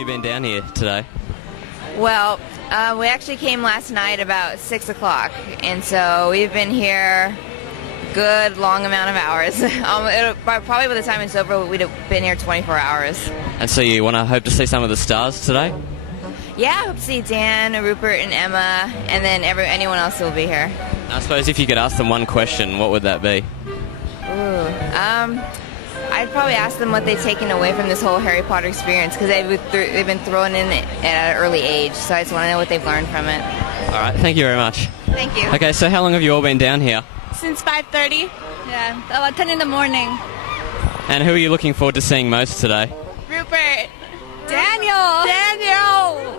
you been down here today? Well, we actually came last night about 6 o'clock, and so we've been here a good long amount of hours. Probably by the time it's over, we'd have been here 24 hours. And so you want to hope to see some of the stars today? Yeah, I hope to see Dan, Rupert, and Emma, and then anyone else who will be here. I suppose if you could ask them one question, what would that be? I'd probably ask them what they've taken away from this whole Harry Potter experience, because they've been thrown in it at an early age, so I just want to know what they've learned from it. All right, thank you very much. Thank you. Okay, so how long have you all been down here? Since 5:30. Yeah, about 10 in the morning. And who are you looking forward to seeing most today? Rupert. Daniel. Daniel.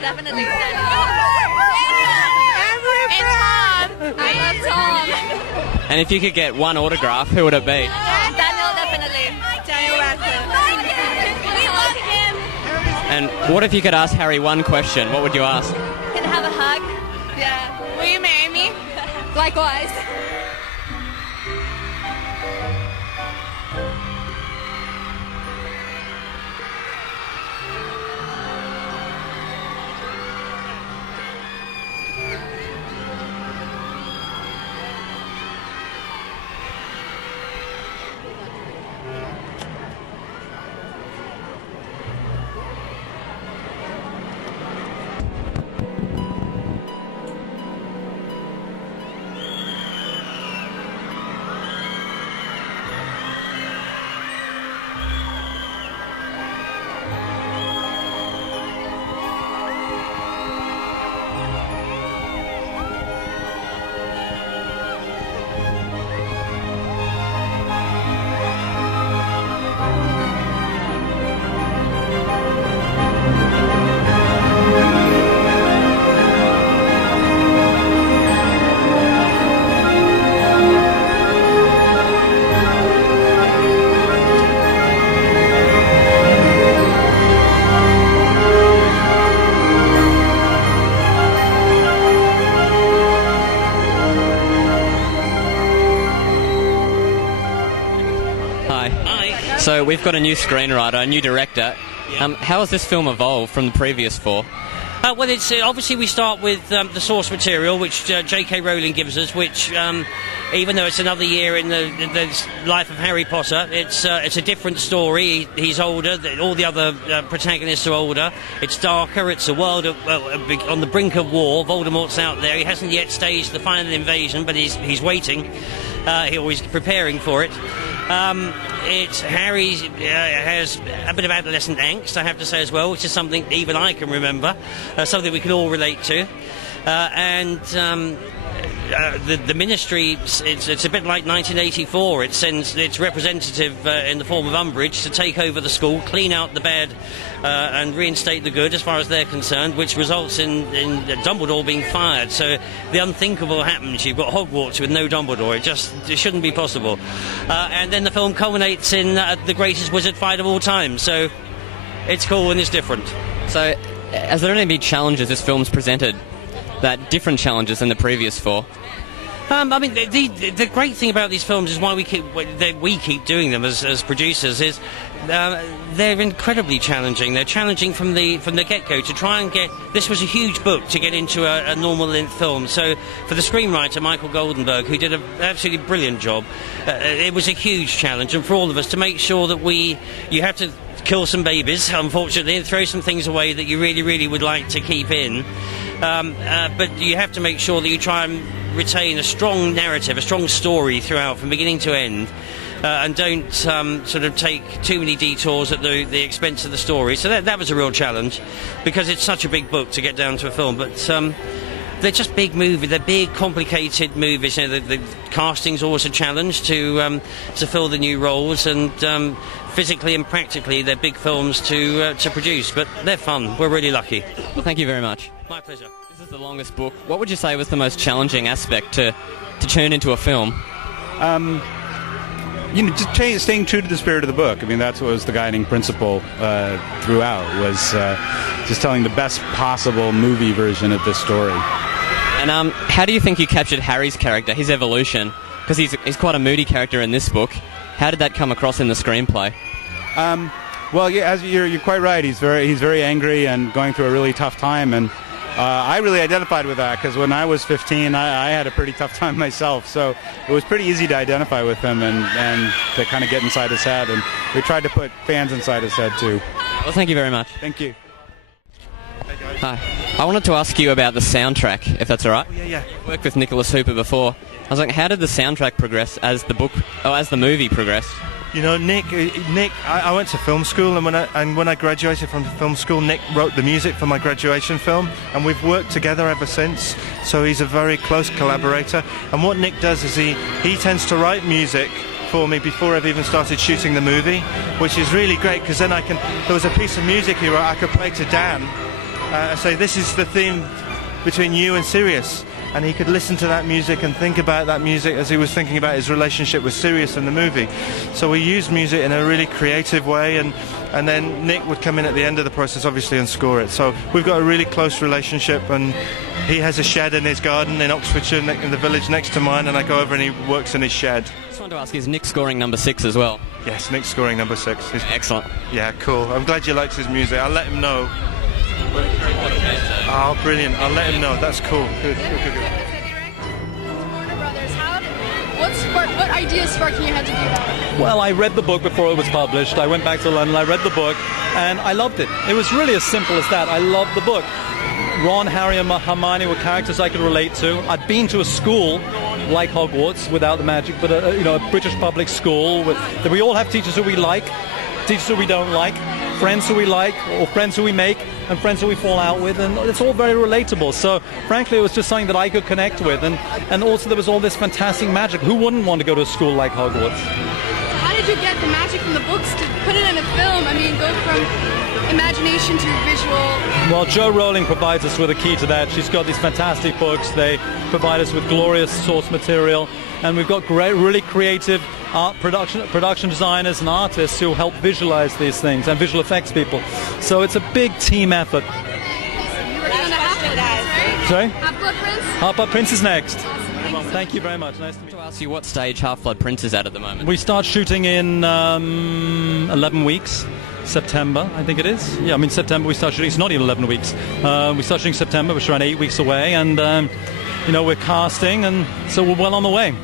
Definitely Daniel. And Tom. I love Tom. And if you could get one autograph, who would it be? Daniel, definitely. Daniel Radcliffe. We love him. And what if you could ask Harry one question? What would you ask? Can I have a hug? Yeah. Will you marry me? Likewise. So we've got a new screenwriter, a new director. How has this film evolved from the previous four? Well, it's obviously we start with the source material, which J.K. Rowling gives us, which, even though it's another year in the life of Harry Potter, it's a different story. He's older. All the other protagonists are older. It's darker. It's a world on the brink of war. Voldemort's out there. He hasn't yet staged the final invasion, but he's waiting. He's preparing for it. Harry has a bit of adolescent angst, I have to say as well, which is something even I can remember, something we can all relate to. The Ministry, it's a bit like 1984. It sends its representative in the form of Umbridge to take over the school, clean out the bad, and reinstate the good as far as they're concerned, which results in Dumbledore being fired. So the unthinkable happens. You've got Hogwarts with no Dumbledore. It shouldn't be possible. And then the film culminates in the greatest wizard fight of all time. So it's cool and it's different. So has there any big challenges this film's presented? That different challenges than the previous four? I mean, the great thing about these films is why we keep doing them as producers is they're incredibly challenging. They're challenging from the get-go to try and get. This was a huge book to get into a normal-length film. So for the screenwriter Michael Goldenberg, who did an absolutely brilliant job, it was a huge challenge, and for all of us to make sure that you have to kill some babies, unfortunately, and throw some things away that you really, really would like to keep in. But you have to make sure that you try and retain a strong narrative, a strong story throughout, from beginning to end, and don't sort of take too many detours at the expense of the story. So that was a real challenge, because it's such a big book to get down to a film. But they're just big movies. They're big, complicated movies. You know, the casting's always a challenge to fill the new roles, and physically and practically, they're big films to produce. But they're fun. We're really lucky. Well, thank you very much. My pleasure. This is the longest book. What would you say was the most challenging aspect to turn into a film? Just staying true to the spirit of the book. I mean, that's what was the guiding principle throughout, was just telling the best possible movie version of this story. And how do you think you captured Harry's character, his evolution? Because he's quite a moody character in this book. How did that come across in the screenplay? Well, yeah, as you're quite right. He's very angry and going through a really tough time, and I really identified with that because when I was 15, I had a pretty tough time myself. So it was pretty easy to identify with him and to kind of get inside his head. And we tried to put fans inside his head too. Well, thank you very much. Thank you. Hi. I wanted to ask you about the soundtrack, if that's all right. Oh, yeah. I worked with Nicholas Hooper before. I was like, how did the soundtrack progress as the movie progressed? You know, Nick. I went to film school, and when I graduated from film school, Nick wrote the music for my graduation film, and we've worked together ever since. So he's a very close collaborator. And what Nick does is he tends to write music for me before I've even started shooting the movie, which is really great because then there was a piece of music he wrote I could play to Dan and say, this is the theme between you and Sirius. And he could listen to that music and think about that music as he was thinking about his relationship with Sirius in the movie. So we used music in a really creative way, and then Nick would come in at the end of the process, obviously, and score it. So we've got a really close relationship, and he has a shed in his garden in Oxfordshire, in the village next to mine, and I go over and he works in his shed. I just wanted to ask, is Nick scoring number 6 as well? Yes, Nick's scoring number 6. Excellent. Yeah, cool. I'm glad you liked his music. I'll let him know. Oh, brilliant. I'll let him know. That's cool. Good. Warner Brothers, what ideas sparked in your head to do that? Well, I read the book before it was published. I went back to London, I read the book, and I loved it. It was really as simple as that. I loved the book. Ron, Harry, and Hermione were characters I could relate to. I'd been to a school like Hogwarts, without the magic, but a British public school. That we all have teachers who we like, teachers who we don't like, friends who we like, or friends who we make, and friends who we fall out with, and it's all very relatable. So, frankly, it was just something that I could connect with, and also there was all this fantastic magic. Who wouldn't want to go to a school like Hogwarts? How did you get the magic from the books to put it in a film? I mean, go from imagination to visual. Well, Joe Rowling provides us with a key to that. She's got these fantastic books. They provide us with glorious source material, and we've got great, really creative art production designers and artists who help visualize these things, and visual effects people. So it's a big team effort. You were going to Half-Blood Prince, right? Sorry? Half-Blood Prince? Half-Blood Prince is next. Awesome. Thank you very much. Nice to meet To you. ask you what stage Half-Blood Prince is at the moment. We start shooting in 11 weeks. September, I think it is. Yeah, I mean September we start shooting. It's not even 11 weeks. We start shooting September, which is around 8 weeks away, and we're casting, and so we're well on the way.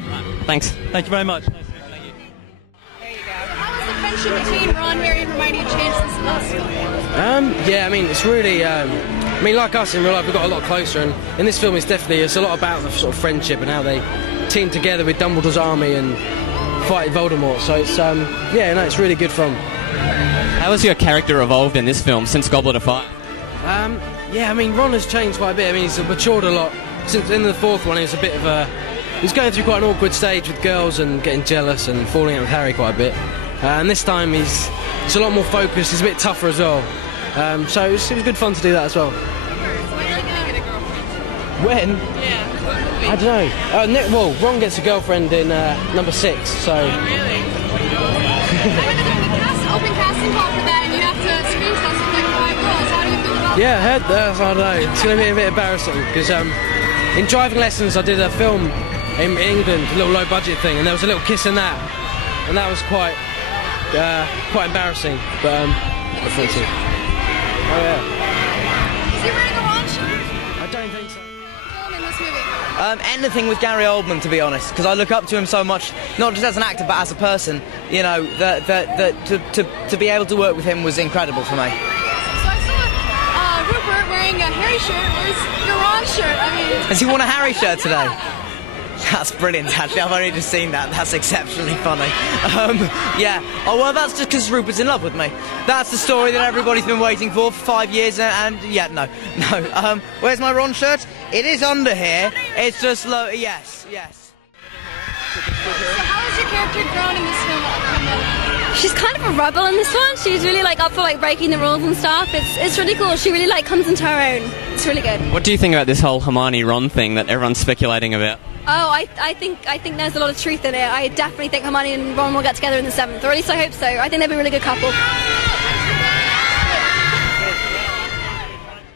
Thanks. Thank you very much. How has the friendship between Ron, Harry, and Hermione changed since the last film? Yeah, I mean, it's really, like us in real life, we've got a lot closer, and in this film it's a lot about the sort of friendship and how they team together with Dumbledore's army and fight Voldemort. So it's, it's really good film. How has your character evolved in this film since Goblet of Fire? Ron has changed quite a bit. I mean, he's matured a lot. Since in the fourth one, he was going through quite an awkward stage with girls and getting jealous and falling out with Harry quite a bit. And this time he's a lot more focused. He's a bit tougher as well. So it was good fun to do that as well. When are you going to get a girlfriend? When? Yeah. I don't know. Ron gets a girlfriend in number 6. So. Oh, really? I went to the open casting call for that, and you have to screen test with like 5 girls. How do you feel about that? Yeah, I heard that. I don't know. It's going to be a bit embarrassing because in driving lessons I did a film in England, a little low budget thing, and there was a little kiss in that, and that was quite embarrassing. But unfortunately. Oh yeah. Is he wearing a Ron shirt? I don't think so. Film in this movie? Anything with Gary Oldman, to be honest, because I look up to him so much, not just as an actor but as a person. You know, to be able to work with him was incredible for me. So I saw Rupert wearing a Harry shirt. Where's your Ron shirt? I mean, Has he worn a Harry shirt today? That's brilliant, actually. I've only just seen that. That's exceptionally funny. Yeah. Oh, well, that's just because Rupert's in love with me. That's the story that everybody's been waiting for 5 years, and yeah, no. Where's my Ron shirt? It is under here. It's just low. Yes. so how has your character grown in this film? She's kind of a rebel in this one. She's really up for breaking the rules and stuff. It's really cool. She really comes into her own. It's really good. What do you think about this whole Hermione-Ron thing that everyone's speculating about? Oh, I think there's a lot of truth in it. I definitely think Hermione and Ron will get together in the 7th, or at least I hope so. I think they'll be a really good couple.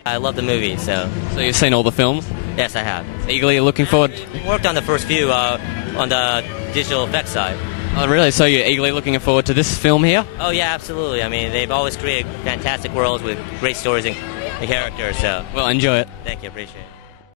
I love the movie, so you've seen all the films? Yes, I have. Eagerly looking forward? Worked on the first few on the digital effects side. Oh, really? So you're eagerly looking forward to this film here? Oh yeah, absolutely. I mean, they've always created fantastic worlds with great stories and characters. So, well, enjoy it. Thank you, appreciate it.